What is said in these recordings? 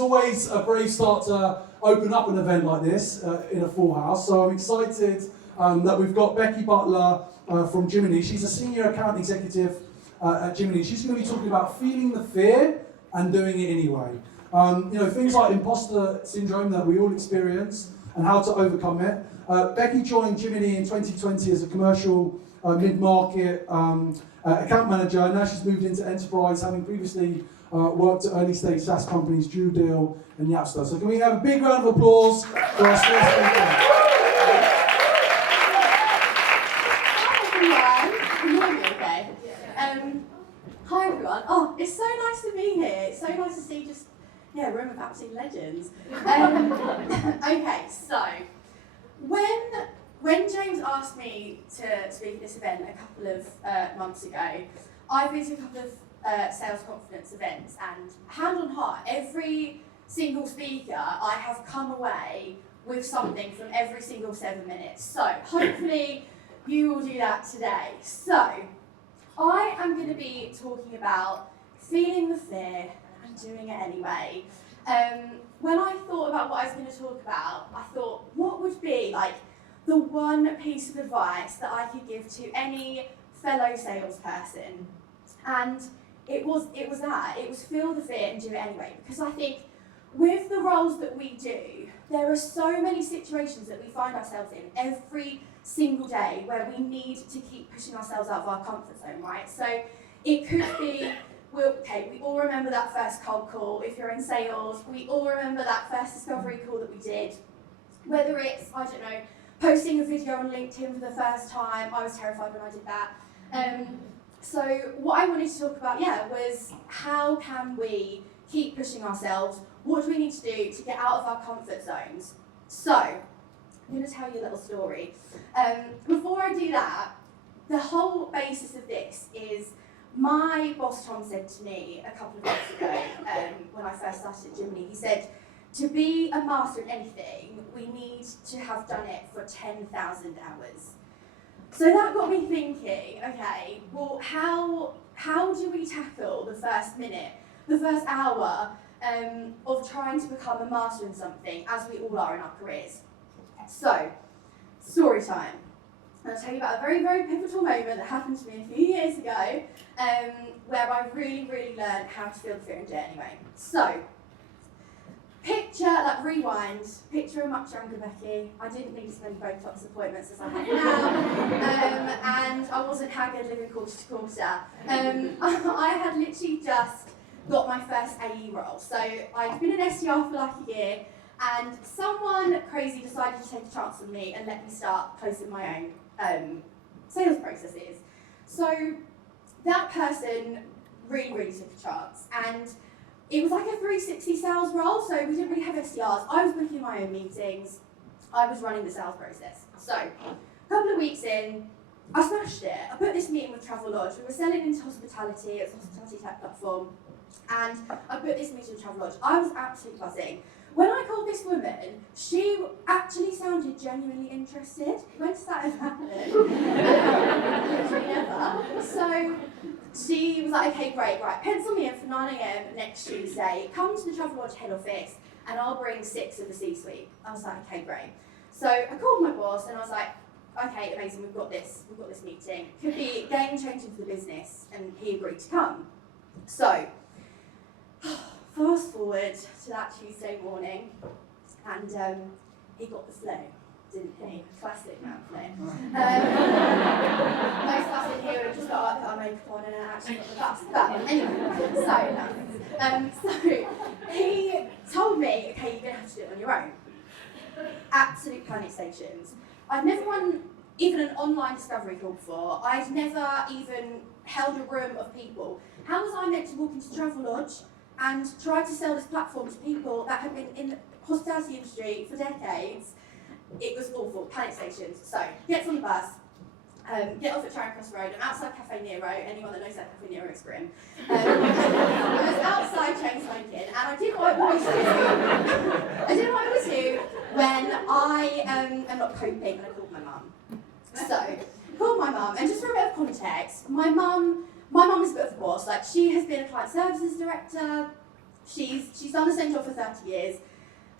always a brave start to open up an event like this in a full house. So I'm excited that we've got Becky Butler from Jiminny. She's a senior account executive at Jiminny. She's going to be talking about feeling the fear and doing it anyway. Things like imposter syndrome that we all experience and how to overcome it. Becky joined Jiminny in 2020 as a commercial mid-market account manager, and now she's moved into enterprise, having previously worked at early-stage SaaS companies, Deal and Yapster. So can we have a big round of applause for our first speaker? Hi everyone. Oh, it's so nice to be here. It's so nice to see a room of absolute legends. Okay, so when James asked me to speak at this event a couple of months ago, I've been to a couple of sales confidence events, and hand on heart, every single speaker I have come away with something from every single 7 minutes. So hopefully you will do that today. So I am going to be talking about feeling the fear and doing it anyway. When I thought about what I was going to talk about, I thought, what would be like the one piece of advice that I could give to any fellow salesperson? And it was that. It was feel the fear and do it anyway. Because I think with the roles that we do, there are so many situations that we find ourselves in every single day where we need to keep pushing ourselves out of our comfort zone, right? So it could be, we all remember that first cold call. If you're in sales, we all remember that first discovery call that we did. Whether it's, I don't know, posting a video on LinkedIn for the first time. I was terrified when I did that. So what I wanted to talk about, was how can we keep pushing ourselves? What do we need to do to get out of our comfort zones? So I'm going to tell you a little story. Before I do that, the whole basis of this is my boss Tom said to me a couple of weeks ago when I first started at Jiminny, he said, to be a master in anything, we need to have done it for 10,000 hours. So that got me thinking, okay, well, how do we tackle the first minute, the first hour of trying to become a master in something, as we all are in our careers? So, story time. I'll tell you about a very, very pivotal moment that happened to me a few years ago, where I really, really learned how to feel the fear and do it anyway. So, rewind, picture a much younger Becky. I didn't need as many Botox appointments as I have now, and I wasn't haggard living quarter to quarter. I had literally just got my first AE role. So I'd been an SDR for like a year, and someone crazy decided to take a chance on me and let me start closing my own sales processes. So that person really, really took a chance, and it was like a 360 sales role, so we didn't really have SDRs. I was booking my own meetings. I was running the sales process. So a couple of weeks in, I smashed it. I put this meeting with Travel Lodge. We were selling into hospitality. It's a hospitality tech platform. And I put this meeting with Travel Lodge. I was absolutely buzzing. When I called this woman, she actually sounded genuinely interested. When does that ever happen? Literally never. So she was like, okay, great, right, pencil me in for 9 a.m. next Tuesday, come to the Travel Lodge head office, and I'll bring 6 of the C-suite. I was like, okay, great. So I called my boss, and I was like, okay, amazing, we've got this meeting. Could be game-changing for the business, and he agreed to come. So, fast forward to that Tuesday morning, and he got the flu, didn't he? Classic man flu. Most of us in here have just got our makeup on and actually got the bus. But anyway, so he told me, okay, you're going to have to do it on your own. Absolute panic stations. I'd never run even an online discovery call before. I'd never even held a room of people. How was I meant to walk into Travel Lodge and try to sell this platform to people that had been in the hospitality industry for decades? It was awful, panic stations. So, gets on the bus, get off at Charing Cross Road. I'm outside Cafe Nero. Anyone that knows that Cafe Nero is grim. I was outside chain smoking, and I did what I always do. I did what I always do when I am not coping, and I called my mum. So, called my mum, and just for a bit of context, my mum is a bit of a boss. Like, she has been a client services director. She's done the same job for 30 years,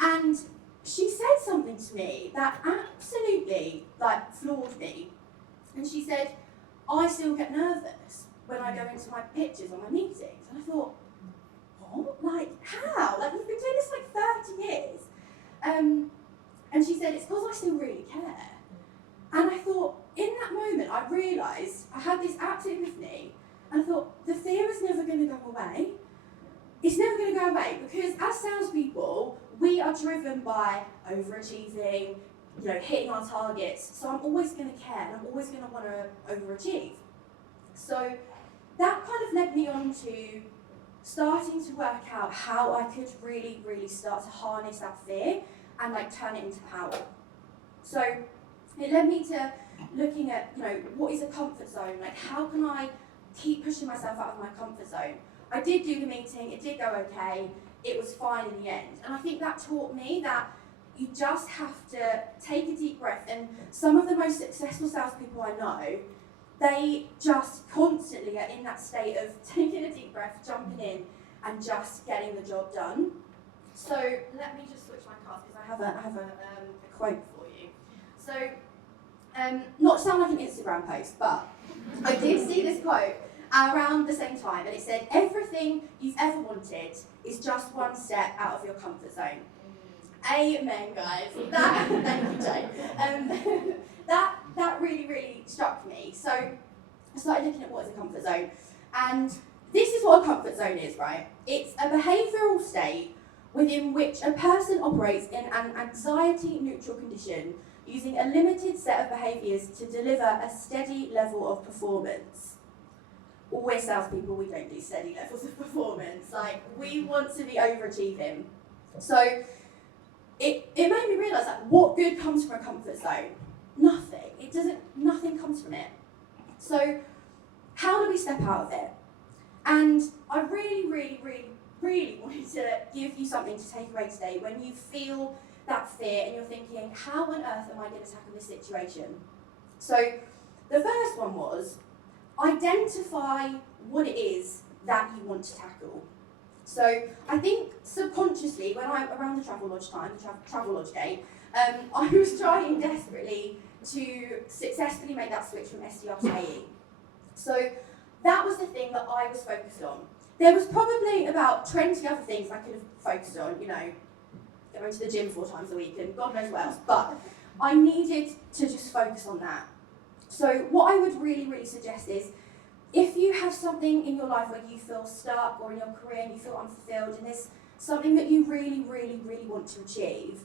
and she said something to me that absolutely floored me. And she said, I still get nervous when I go into my pitches or my meetings. And I thought, what? How? You've been doing this 30 years. And she said, it's because I still really care. And I thought, in that moment, I realised, I had this absolute epiphany, and I thought, the fear is never going to go away. It's never going to go away, because as salespeople, we are driven by overachieving, hitting our targets. So I'm always going to care, and I'm always going to want to overachieve. So that kind of led me on to starting to work out how I could really, really start to harness that fear and turn it into power. So it led me to looking at, what is a comfort zone? How can I keep pushing myself out of my comfort zone? I did do the meeting, it did go okay, it was fine in the end. And I think that taught me that you just have to take a deep breath. And some of the most successful salespeople I know, they just constantly are in that state of taking a deep breath, jumping in, and just getting the job done. So let me just switch my cards because I have a quote for you. So, not to sound like an Instagram post, but I did see this quote around the same time, and it said, everything you've ever wanted is just one step out of your comfort zone. Amen, guys. Thank you, Jane. That really, really struck me. So I started looking at what is a comfort zone, and this is what a comfort zone is, right? It's a behavioural state within which a person operates in an anxiety-neutral condition using a limited set of behaviours to deliver a steady level of performance. Well, we're salespeople, we don't do steady levels of performance. We want to be overachieving. So it made me realise what good comes from a comfort zone? Nothing. Nothing comes from it. So how do we step out of it? And I really, really, really, really wanted to give you something to take away today when you feel that fear and you're thinking, how on earth am I going to tackle this situation? So the first one was, identify what it is that you want to tackle. So I think subconsciously, when I'm around the travel lodge time, the travel lodge gate, I was trying desperately to successfully make that switch from SDR to AE. So that was the thing that I was focused on. There was probably about 20 other things I could have focused on, going to the gym 4 times a week and God knows what else, but I needed to just focus on that. So what I would really, really suggest is, if you have something in your life where you feel stuck, or in your career and you feel unfulfilled, and there's something that you really, really, really want to achieve,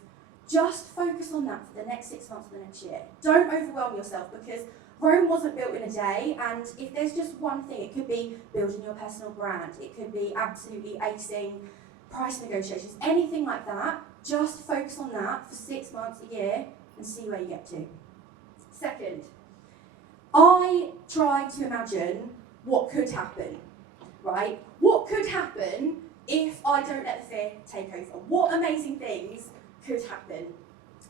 just focus on that for the next 6 months of the next year. Don't overwhelm yourself, because Rome wasn't built in a day, and if there's just one thing, it could be building your personal brand, it could be absolutely acing price negotiations, anything like that. Just focus on that for 6 months, a year, and see where you get to. Second, I try to imagine what could happen, right? What could happen if I don't let the fear take over? What amazing things could happen?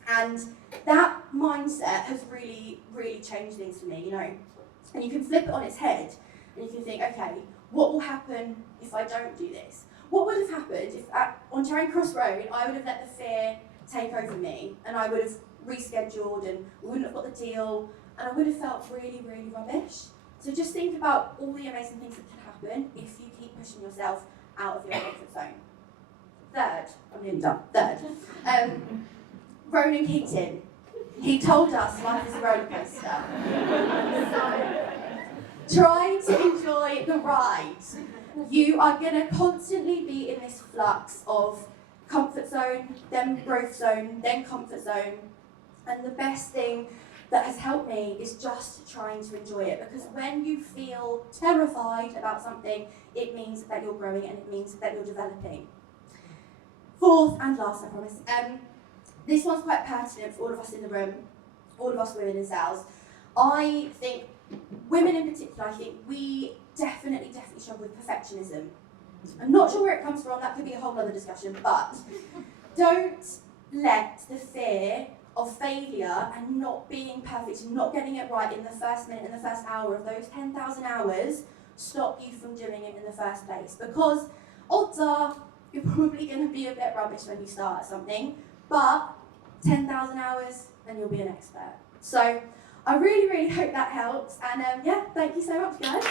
And that mindset has really, really changed things for me, And you can flip it on its head, and you can think, okay, what will happen if I don't do this? What would have happened if on Charing Cross Road I would have let the fear take over me, and I would have rescheduled, and we wouldn't have got the deal, and I would have felt really, really rubbish. So just think about all the amazing things that can happen if you keep pushing yourself out of your comfort zone. Third, I'm nearly done. Third, Ronan Keating. He told us life is a roller coaster. So try to enjoy the ride. You are going to constantly be in this flux of comfort zone, then growth zone, then comfort zone. And the best thing that has helped me is just trying to enjoy it, because when you feel terrified about something, it means that you're growing and it means that you're developing. Fourth and last, I promise. This one's quite pertinent for all of us in the room, all of us women in sales. I think, women in particular, I think we definitely struggle with perfectionism. I'm not sure where it comes from, that could be a whole other discussion, but don't let the fear of failure and not being perfect and not getting it right in the first minute, in the first hour of those 10,000 hours stop you from doing it in the first place. Because odds are you're probably going to be a bit rubbish when you start at something, but 10,000 hours and you'll be an expert. So I really, really hope that helps, and yeah, thank you so much, guys.